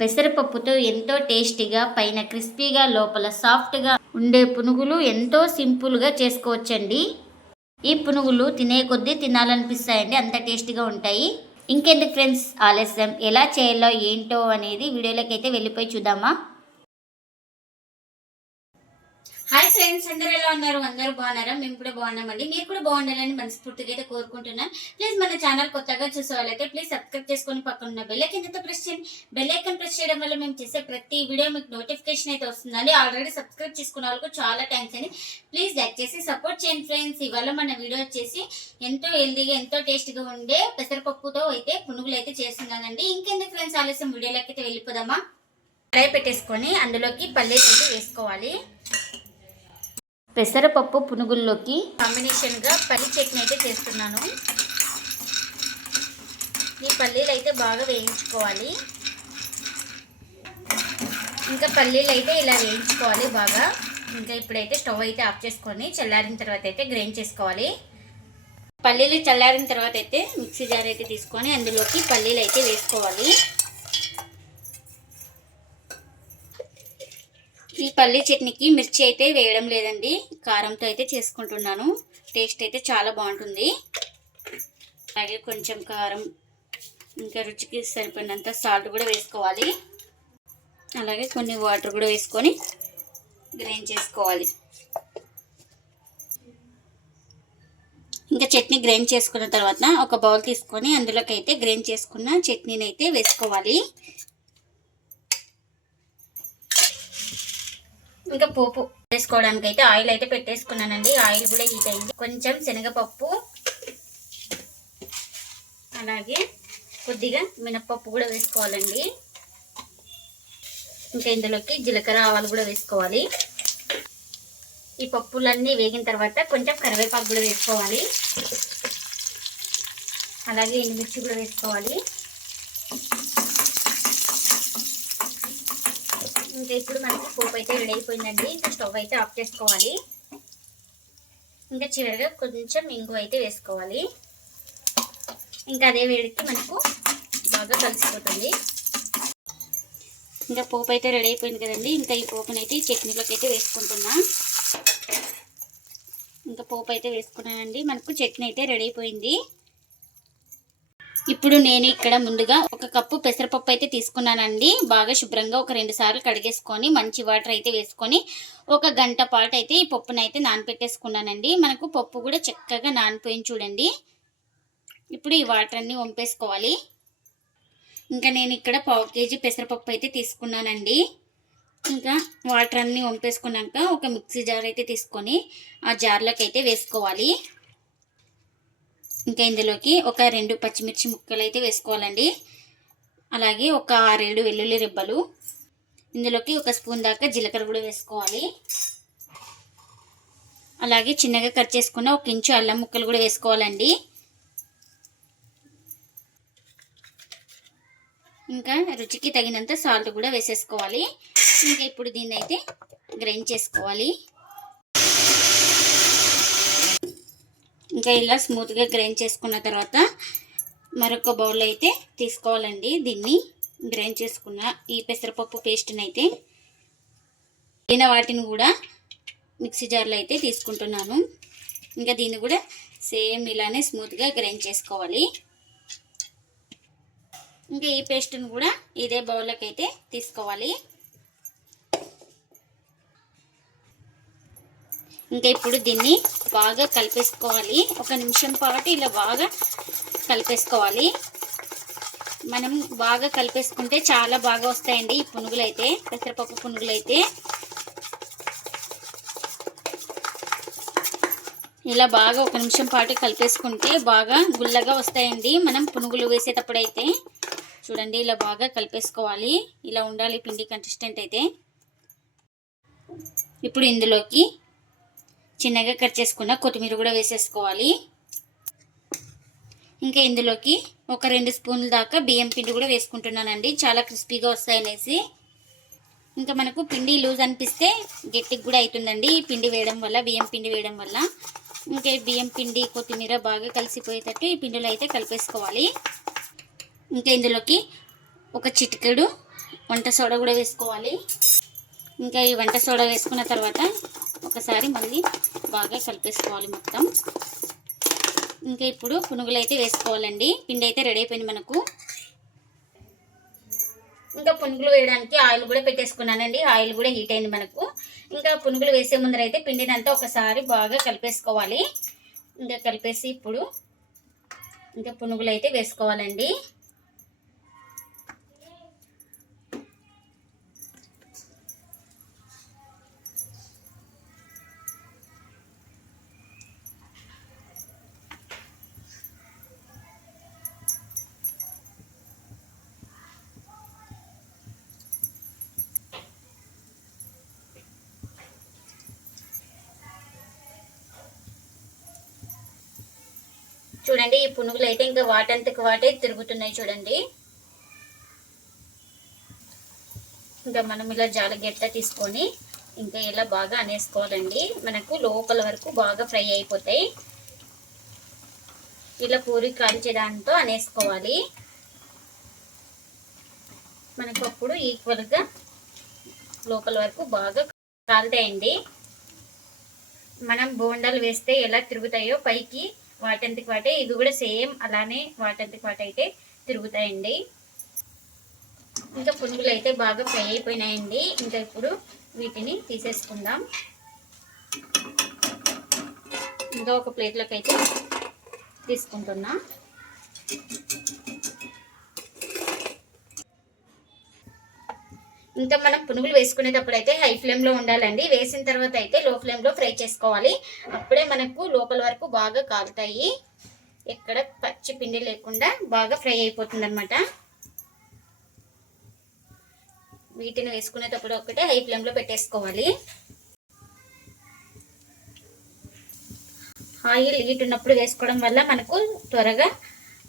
పెసరపప్పుతో ఎంతో టేస్టీగా పైన క్రిస్పీగా లోపల సాఫ్ట్గా ఉండే పునుగులు ఎంతో సింపుల్గా చేసుకోవచ్చండి. ఈ పునుగులు తినే కొద్దీ తినాలనిపిస్తాయండి అంత టేస్టీగా ఉంటాయి. ఇంకెందుకు ఫ్రెండ్స్ ఆలస్యం ఎలా చేయాలో ఏంటో అనేది వీడియోలోకి అయితే వెళ్ళిపోయి చూద్దామా? హాయ్ ఫ్రెండ్స్ అందరూ ఎలా ఉన్నారు? అందరూ బాగున్నారా? మేము కూడా బాగున్నామండి. మీరు కూడా బాగుండాలని మనస్ఫూర్తిగా అయితే కోరుకుంటున్నాను ప్లీజ్ మన ఛానల్ కొత్తగా చూసే వాళ్ళైతే ప్లీజ్ సబ్స్క్రైబ్ చేసుకొని పక్కన ఉన్న బెల్లైకన్ అయితే ప్రెస్ చేయండి. బెల్లైకన్ ప్రెస్ చేయడం వల్ల మేము చేసే ప్రతి వీడియో మీకు నోటిఫికేషన్ అయితే వస్తుందండి. ఆల్రెడీ సబ్స్క్రైబ్ చేసుకున్న వాళ్ళకు చాలా థ్యాంక్స్ అండి. ప్లీజ్ లైక్ చేసి సపోర్ట్ చేయండి ఫ్రెండ్స్ ఇవాళ మన వీడియో వచ్చేసి ఎంతో హెల్దీగా ఎంతో టేస్ట్గా ఉండే పెసరపప్పుతో అయితే పునుగులు అయితే చేస్తున్నానండి. ఇంకెందుకు ఫ్రెండ్స్ ఆలస్యం? వీడియోలోకి అయితే వెళ్ళిపోదామా? కడాయి పెట్టేసుకొని అందులోకి పల్లీలు అయితే వేసుకోవాలి. పెసరపప్పు పునుగుల్లోకి కాంబినేషన్గా పల్లి చట్నీ అయితే చేస్తున్నాను. ఈ పల్లీలు అయితే బాగా వేయించుకోవాలి. ఇంకా పల్లీలు అయితే ఇలా వేయించుకోవాలి బాగా. ఇంకా ఇప్పుడైతే స్టవ్ అయితే ఆఫ్ చేసుకొని చల్లారిన తర్వాత అయితే గ్రైండ్ చేసుకోవాలి. పల్లీలు చల్లారిన తర్వాత అయితే మిక్సీ జార్ అయితే తీసుకొని అందులోకి పల్లీలు అయితే వేసుకోవాలి. ఈ పల్లి చట్నీకి మిర్చి అయితే వేయడం లేదండి. కారంతో అయితే చేసుకుంటున్నాను. టేస్ట్ అయితే చాలా బాగుంటుంది. అలాగే కొంచెం కారం ఇంకా రుచికి సరిపడినంత సాల్ట్ కూడా వేసుకోవాలి. అలాగే కొన్ని వాటర్ కూడా వేసుకొని గ్రైండ్ చేసుకోవాలి. ఇంకా చట్నీ గ్రైండ్ చేసుకున్న తర్వాత ఒక బౌల్ తీసుకొని అందులోకి అయితే గ్రైండ్ చేసుకున్న చట్నీని అయితే వేసుకోవాలి. ఇంకా పోపు వేసుకోవడానికి అయితే ఆయిల్ అయితే పెట్టేసుకున్నానండి. ఆయిల్ కూడా హీట్ అయింది. కొంచెం శనగపప్పు అలాగే కొద్దిగా మినప్పప్పు కూడా వేసుకోవాలండి. ఇంకా ఇందులోకి జీలకర్ర ఆవాలు కూడా వేసుకోవాలి. ఈ పప్పులన్నీ వేగిన తర్వాత కొంచెం కరివేపాకు కూడా వేసుకోవాలి. అలాగే ఎండుమిర్చి కూడా వేసుకోవాలి. ఇంకా ఇప్పుడు మనకి పోపు అయితే రెడీ అయిపోయిందండి. ఇంకా స్టవ్ అయితే ఆఫ్ చేసుకోవాలి. ఇంకా చివరిగా కొంచెం ఇంగు అయితే వేసుకోవాలి. ఇంకా అదే వేడికి మనకు బాగా కలిసిపోతుంది. ఇంకా పోపు అయితే రెడీ అయిపోయింది కదండి. ఇంకా ఈ పోపునైతే అయితే ఈ చట్నీలోకి అయితే వేసుకుంటున్నా. ఇంకా పోపు అయితే వేసుకున్నానండి. మనకు చట్నీ అయితే రెడీ అయిపోయింది. ఇప్పుడు నేను ఇక్కడ ముందుగా ఒక కప్పు పెసరపప్పు అయితే తీసుకున్నానండి. బాగా శుభ్రంగా ఒక రెండు సార్లు కడిగేసుకొని మంచి వాటర్ అయితే వేసుకొని ఒక గంట పాటు అయితే ఈ పప్పును అయితే నానపెట్టేసుకున్నానండి. మనకు పప్పు కూడా చక్కగా నానిపోయింది చూడండి. ఇప్పుడు ఈ వాటర్ అన్ని వంపేసుకోవాలి. ఇంకా నేను ఇక్కడ పావు కేజీ పెసరపప్పు అయితే తీసుకున్నానండి. ఇంకా వాటర్ అన్ని వంపేసుకున్నాక ఒక మిక్సీ జార్ అయితే తీసుకొని ఆ జార్లోకి అయితే వేసుకోవాలి. ఇంకా ఇందులోకి ఒక రెండు పచ్చిమిర్చి ముక్కలు అయితే వేసుకోవాలండి. అలాగే ఒక ఆరేడు వెల్లుల్లి రెబ్బలు. ఇందులోకి ఒక స్పూన్ దాకా జీలకర్ర కూడా వేసుకోవాలి. అలాగే చిన్నగా కట్ చేసుకున్న ఒక ఇంచు అల్లం ముక్కలు కూడా వేసుకోవాలండి. ఇంకా రుచికి తగినంత సాల్ట్ కూడా వేసేసుకోవాలి. ఇంకా ఇప్పుడు దీన్ని అయితే గ్రైండ్ చేసుకోవాలి. ఇంకా ఇలా స్మూత్గా గ్రైండ్ చేసుకున్న తర్వాత మరొక బౌల్ అయితే తీసుకోవాలండి. దీన్ని గ్రైండ్ చేసుకున్న ఈ పెసరపప్పు పేస్ట్ని అయితే అయిన వాటిని కూడా మిక్సీ జార్లో అయితే తీసుకుంటున్నాను. ఇంకా దీన్ని కూడా సేమ్ ఇలానే స్మూత్గా గ్రైండ్ చేసుకోవాలి. ఇంకా ఈ పేస్ట్ని కూడా ఇదే బౌల్లోకి అయితే తీసుకోవాలి. ఇంకా ఇప్పుడు దీన్ని బాగా కలిపేసుకోవాలి. ఒక నిమిషం పాటు ఇలా బాగా కలిపేసుకోవాలి. మనం బాగా కలిపేసుకుంటే చాలా బాగా వస్తాయండి ఈ పునుగులు అయితే పెసరపప్పు పునుగులు అయితే ఇలా బాగా ఒక నిమిషం పాటు కలిపేసుకుంటే బాగా గుల్లగా వస్తాయండి. మనం పునుగులు వేసేటప్పుడు అయితే చూడండి ఇలా బాగా కలిపేసుకోవాలి. ఇలా ఉండాలి పిండి కన్సిస్టెంట్ అయితే. ఇప్పుడు ఇందులోకి చిన్నగా కట్ చేసుకున్న కొత్తిమీర కూడా వేసేసుకోవాలి. ఇంకా ఇందులోకి ఒక రెండు స్పూన్ల దాకా బియ్యం పిండి కూడా వేసుకుంటున్నానండి. చాలా క్రిస్పీగా వస్తాయనేసి. ఇంకా మనకు పిండి లూజ్ అనిపిస్తే గట్టికి కూడా అవుతుందండి ఈ పిండి వేయడం వల్ల బియ్యం పిండి వేయడం వల్ల. ఇంకా బియ్యం పిండి కొత్తిమీర బాగా కలిసిపోయేటట్టు ఈ పిండిలో అయితే కలిపేసుకోవాలి. ఇంకా ఇందులోకి ఒక చిటికెడు వంట సోడా కూడా వేసుకోవాలి. ఇంకా ఈ వంట సోడా వేసుకున్న తర్వాత ఒకసారి మళ్ళీ బాగా కలిపేసుకోవాలి మొత్తం. ఇంకా ఇప్పుడు పునుగులు అయితే వేసుకోవాలండి. పిండి అయితే రెడీ అయిపోయింది మనకు. ఇంకా పునుగులు వేయడానికి ఆయిల్ కూడా పెట్టేసుకున్నానండి. ఆయిల్ కూడా హీట్ అయింది మనకు. ఇంకా పునుగులు వేసే ముందర అయితే పిండిని అంతా ఒకసారి బాగా కలిపేసుకోవాలి. ఇంకా కలిపేసి ఇప్పుడు ఇంకా పునుగులు అయితే వేసుకోవాలండి. చూడండి ఈ పునుగులు అయితే ఇంకా వాటంతకు వాటే తిరుగుతున్నాయి చూడండి. ఇంకా మనం ఇలా జాలగెట్ట తీసుకొని ఇంకా ఇలా బాగా అనేసుకోవాలండి. మనకు లోపల వరకు బాగా ఫ్రై అయిపోతాయి. ఇలా పూరి కాల్చే దాంతో అనేసుకోవాలి. మనకు అప్పుడు ఈక్వల్గా లోపల వరకు బాగా కాలుతాయండి. మనం బోండాలు వేస్తే ఎలా తిరుగుతాయో పైకి వాటంతకి వాటే ఇది కూడా సేమ్ అలానే వాటంతకి వాటి అయితే తిరుగుతాయండి. ఇంకా పునుగులు అయితే బాగా ఫ్రై అయిపోయినాయండి. ఇంకా ఇప్పుడు వీటిని తీసేసుకుందాం. ఇంకా ఒక ప్లేట్లోకి అయితే తీసుకుంటున్నా. ఇంకా మనం పునుగులు వేసుకునేటప్పుడు అయితే హై ఫ్లేమ్లో ఉండాలండి. వేసిన తర్వాత అయితే లో ఫ్లేమ్లో ఫ్రై చేసుకోవాలి. అప్పుడే మనకు లోపల వరకు బాగా కాలుతాయి. ఎక్కడ పచ్చి పిండి లేకుండా బాగా ఫ్రై అయిపోతుంది అనమాట వీటిని వేసుకునేటప్పుడు ఒకటే హై ఫ్లేమ్లో పెట్టేసుకోవాలి. ఆయిల్ హీట్ ఉన్నప్పుడు వేసుకోవడం వల్ల మనకు త్వరగా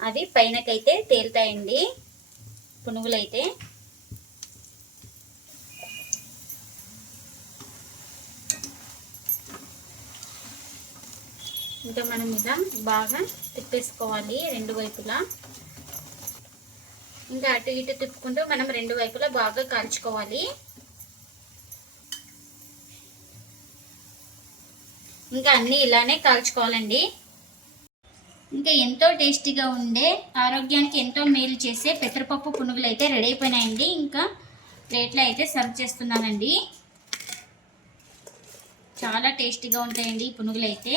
అది పైనకైతే తేలుతాయండి. పునుగులు ఇంకా మనం ఇలా బాగా తిప్పేసుకోవాలి రెండు వైపులా. ఇంకా అటు ఇటు తిప్పుకుంటూ మనం రెండు వైపులా బాగా కాల్చుకోవాలి. ఇంకా అన్నీ ఇలానే కాల్చుకోవాలండి. ఇంకా ఎంతో టేస్టీగా ఉండే ఆరోగ్యానికి ఎంతో మేలు చేసే పెసరపప్పు పునుగులు అయితే రెడీ అయిపోయినాయండి. ఇంకా ప్లేట్లో అయితే సర్వ్ చేస్తున్నానండి. చాలా టేస్టీగా ఉంటాయండి ఈ పునుగులు అయితే.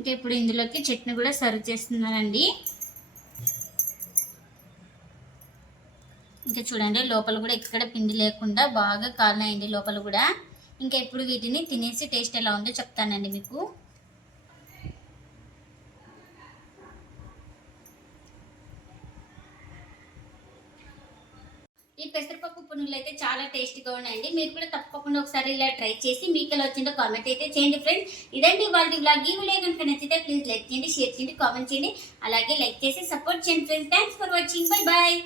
ఇంకా ఇప్పుడు ఇందులోకి చట్నీ కూడా సర్వ్ చేస్తున్నానండి. ఇంకా చూడండి లోపల కూడా ఎక్కడ పిండి లేకుండా బాగా కాలనాయండి లోపల కూడా. ఇంకా ఇప్పుడు వీటిని తినేసి టేస్ట్ ఎలా ఉందో చెప్తానండి మీకు. ఈ పెసరపప్పు పునుగులు అయితే చాలా టేస్టీగా ఉన్నాయండి. మీరు కూడా తప్పకుండా ఒకసారి ఇలా ట్రై చేసి మీకు ఎలా వచ్చిందో కామెంట్ అయితే చేయండి ఫ్రెండ్స్ ఇదండి వాళ్ళ బ్లాగ్ ఈ వీడియో కనుక నచ్చితే ప్లీజ్ లైక్ చేయండి షేర్ చేయండి కామెంట్ చేయండి. అలాగే లైక్ చేసి సపోర్ట్ చేయండి friends thanks for watching bye bye